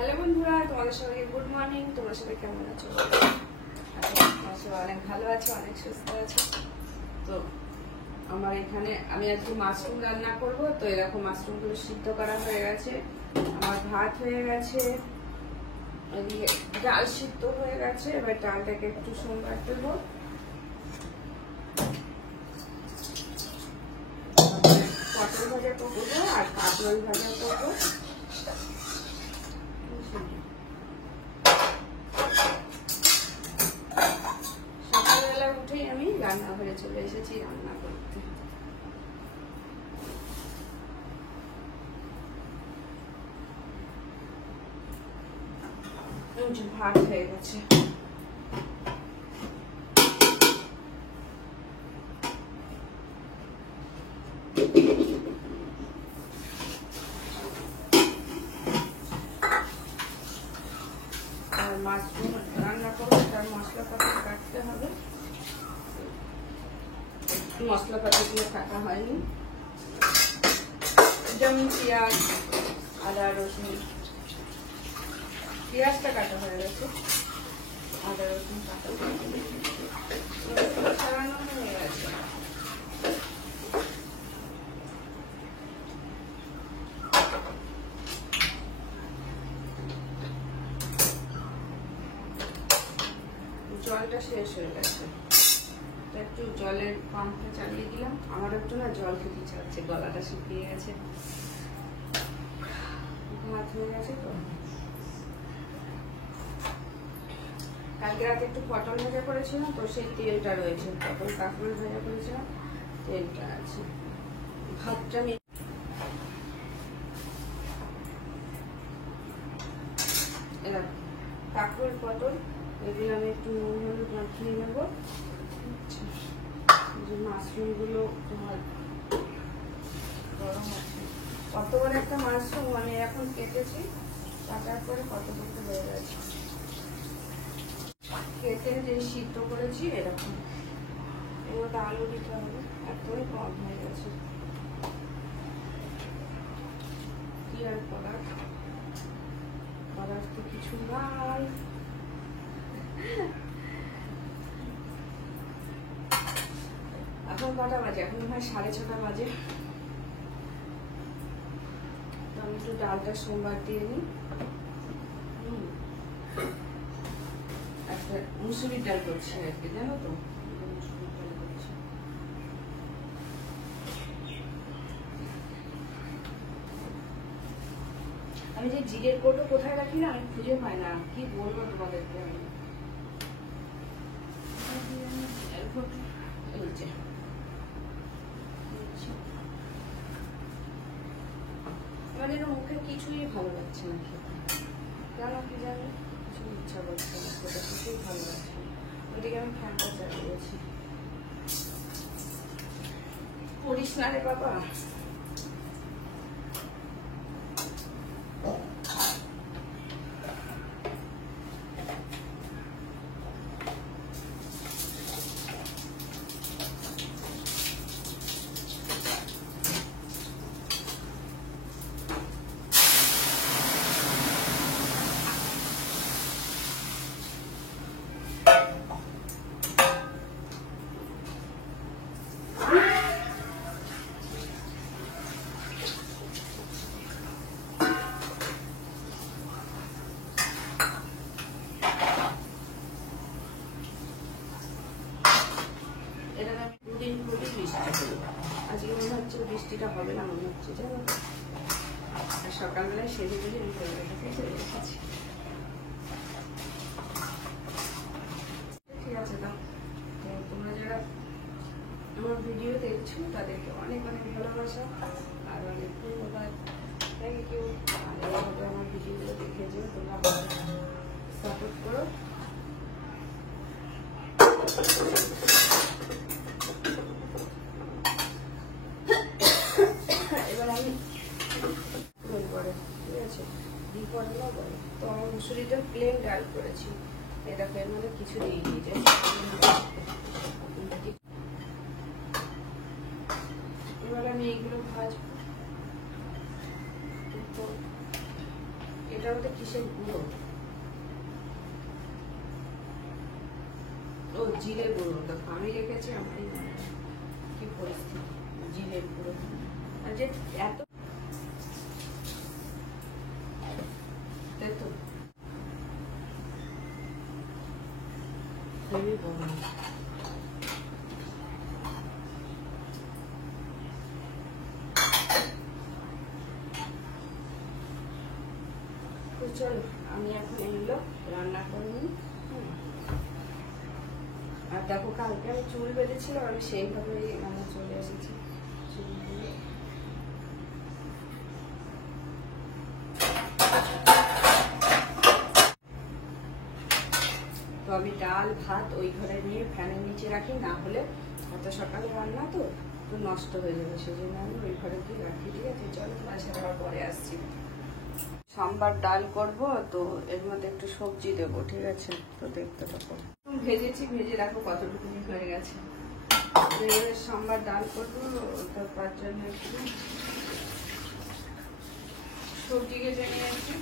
Hello বন্ধুরা, তোমাদের সবাইকে গুড মর্নিং। তোমরা সবাই কেমন আছো? অনেক ভালো আছো, অনেক সুস্থ আছো। তো আমার এখানে আমি আজকে মাশরুম রান্না করব। তো এরকম মাশরুমগুলো সিদ্ধ করা হয়ে গেছে, আমার ভাত হয়ে গেছে, ডাল সিদ্ধ হয়ে গেছে। এবার ডালটাকে একটু সোমবার দেবো, পটল ভাজা করবো আর কাঁকরোল ভাজা করবো। সকালবেলা উঠেই আমি রান্নাঘরে চলে এসেছি রান্না করতে। ভাত হয়ে গেছে। আর মাশরুম রান্না করবো, তার মশলাপাতি কাটতে হবে। মশলাপাতি দিয়ে কাটা হয়নি, যেমন পেঁয়াজ, আদা, রসুন। পেঁয়াজটা কাটা হয়ে গেছে, আদা রসুন কাটা ছাড়ানো হয়ে গেছে। জলটা শেষ হয়ে গেছে, একটু জলের পাম্পটা চালিয়ে দিলাম। আমার একটু না জল খেতে ইচ্ছা হচ্ছে, গলাটা শুকিয়ে গেছে। ভাত হয়ে গেছে। তো কালকে রাতে একটু পটল ভাজা করেছিলাম, তো সেই তেলটা রয়েছে। পটল কাঁকরোল ভাজা করেছিলাম, তেলটা আছে। ভাতটা আমি কাঁকরোল পটল এগুলো আমি একটু নুন হলুদ মাখিয়ে নেবো। মাশরুম গুলো তোমার গরম আছে। কত বড় একটা মাশরুম আমি এখন কেটেছি, কাটার পরে কত করতে হয়ে গেছে। কেটে যে সিদ্ধ করেছি এরকম। এবার আলু দিতে হবে, একদমই কম হয়ে গেছে। কি আর করার তো কিছু নাই। এখন কটা বাজে? এখন হয় 6:30 বাজে। তো আমি একটু ডালটা সোমবার দিয়ে নিই। একটা মুসুরির ডাল করছি আর কি, জানো তো। আমি যে জিরের কোটো কোথায় রাখি না, আমি খুঁজে পাই না। কি বলবো তোমাদেরকে আমি। আমাদের মুখে কিছুই ভালো লাগছে না খেতে, কেন কি জানি কিছু ইচ্ছা করছে না খেতে, কিছুই ভালো লাগছে না। ওইদিকে আমি ফ্যানটা চালিয়েছি। করিস না রে বাবা। আজকে মনে হচ্ছে বৃষ্টিটা হবে না, মনে হচ্ছে জানো। আর সকালবেলায় সেজে গুজে আমি চলে এসেছি। ঠিক আছে, তো তোমরা যারা আমার ভিডিও দেখছো তাদেরকে অনেক অনেক ভালোবাসা আর অনেক ধন্যবাদ। Thank you. আর এইভাবে আমার ভিডিওগুলো দেখে যেও, তোমরা সাপোর্ট করো। এবার আমি করে, ঠিক আছে, বিপন্ন বলে। তো আমার মুসুরিটা প্লেন ডাল করেছি, এটাকে এর মধ্যে কিছু দিয়ে দিয়েছে। এবার আমি এইগুলো ভাজবো। এটা এটা হতে কিসের গুঁড়ো? ও জিরে গুঁড়ো। দেখো আমি রেখেছি আমারই মনে হয় কি পরিস্থিতি। জিরের গুঁড়ো আর যে এত দেখো হেভি গরম। তো চলো আমি এখন এগুলো রান্না করে নিই। আর দেখো কালকে আমি চুল বেঁধেছিলাম, আমি সেইভাবেই রান্না চলে এসেছি। চুলগুলো তো আমি ডাল ভাত ওই ঘরে নিয়ে ফ্যানের নিচে রাখি, না হলে এত সকালে রান্না তো তো নষ্ট হয়ে যাবে, সেই জন্য আমি ওই ঘরে দিয়ে রাখি। ঠিক আছে, চলো বাসায় আবার পরে আসছি। সাম্বার ডাল করব, তো এর মধ্যে একটু সবজি দেবো। ঠিক আছে, তো দেখতে থাকো। ভেজেছি, ভেজে রাখো কতটুকুনি হয়ে গেছে। সাম্বার ডাল করবো, তার জন্য একটু সবজি কেটে নিয়েছি।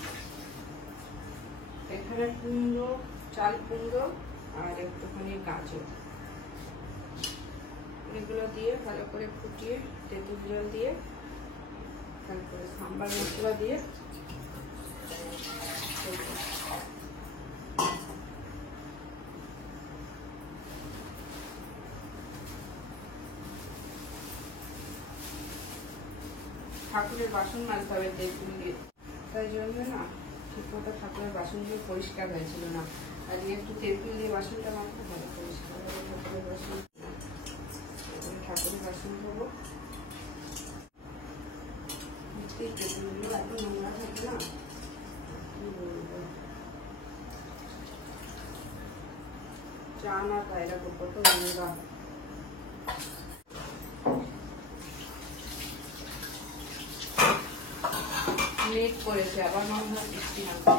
এখানে কুমড়ো, চাল কুমড়ো আর একটুখানি গাজর, এগুলো দিয়ে ভালো করে ফুটিয়ে তেঁতুল জল দিয়ে তারপরে সাম্বার মশলা দিয়ে ঠাকুরের বাসন মাজতে হবে তেঁতুল দিয়ে, তাই জন্য না ঠিক মতো ঠাকুরের বাসনগুলো পরিষ্কার হয়েছিল না। আজকে একটু তেঁতুল দিয়ে বাসনটা মাখতে ভালো পরিষ্কার হবে। ঠাকুরের বাসন, ঠাকুরের বাসন ধোবো। তেঁতুলগুলো এত নোংরা থাকে না, কি বলবো। চা না খাই, এরকম কত নোংরা। মেঘ করেছে, আবার মনে হয় বৃষ্টি নামবে।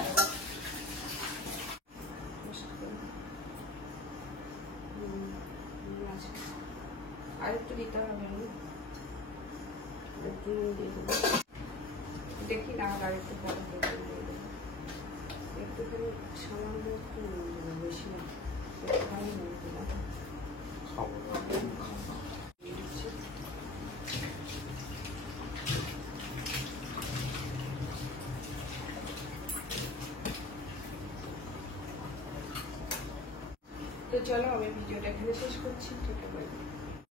আর একটু দিতে হবে, একটু দিয়ে দেবো। দেখি না আর একটু পরে দিয়ে দেবো। একটুখানি সামান্য একটু বেশি না, একটুখানি দিলাম। তো চলো আমি ভিডিওটা এখানে শেষ করছি। ঠিক আছে।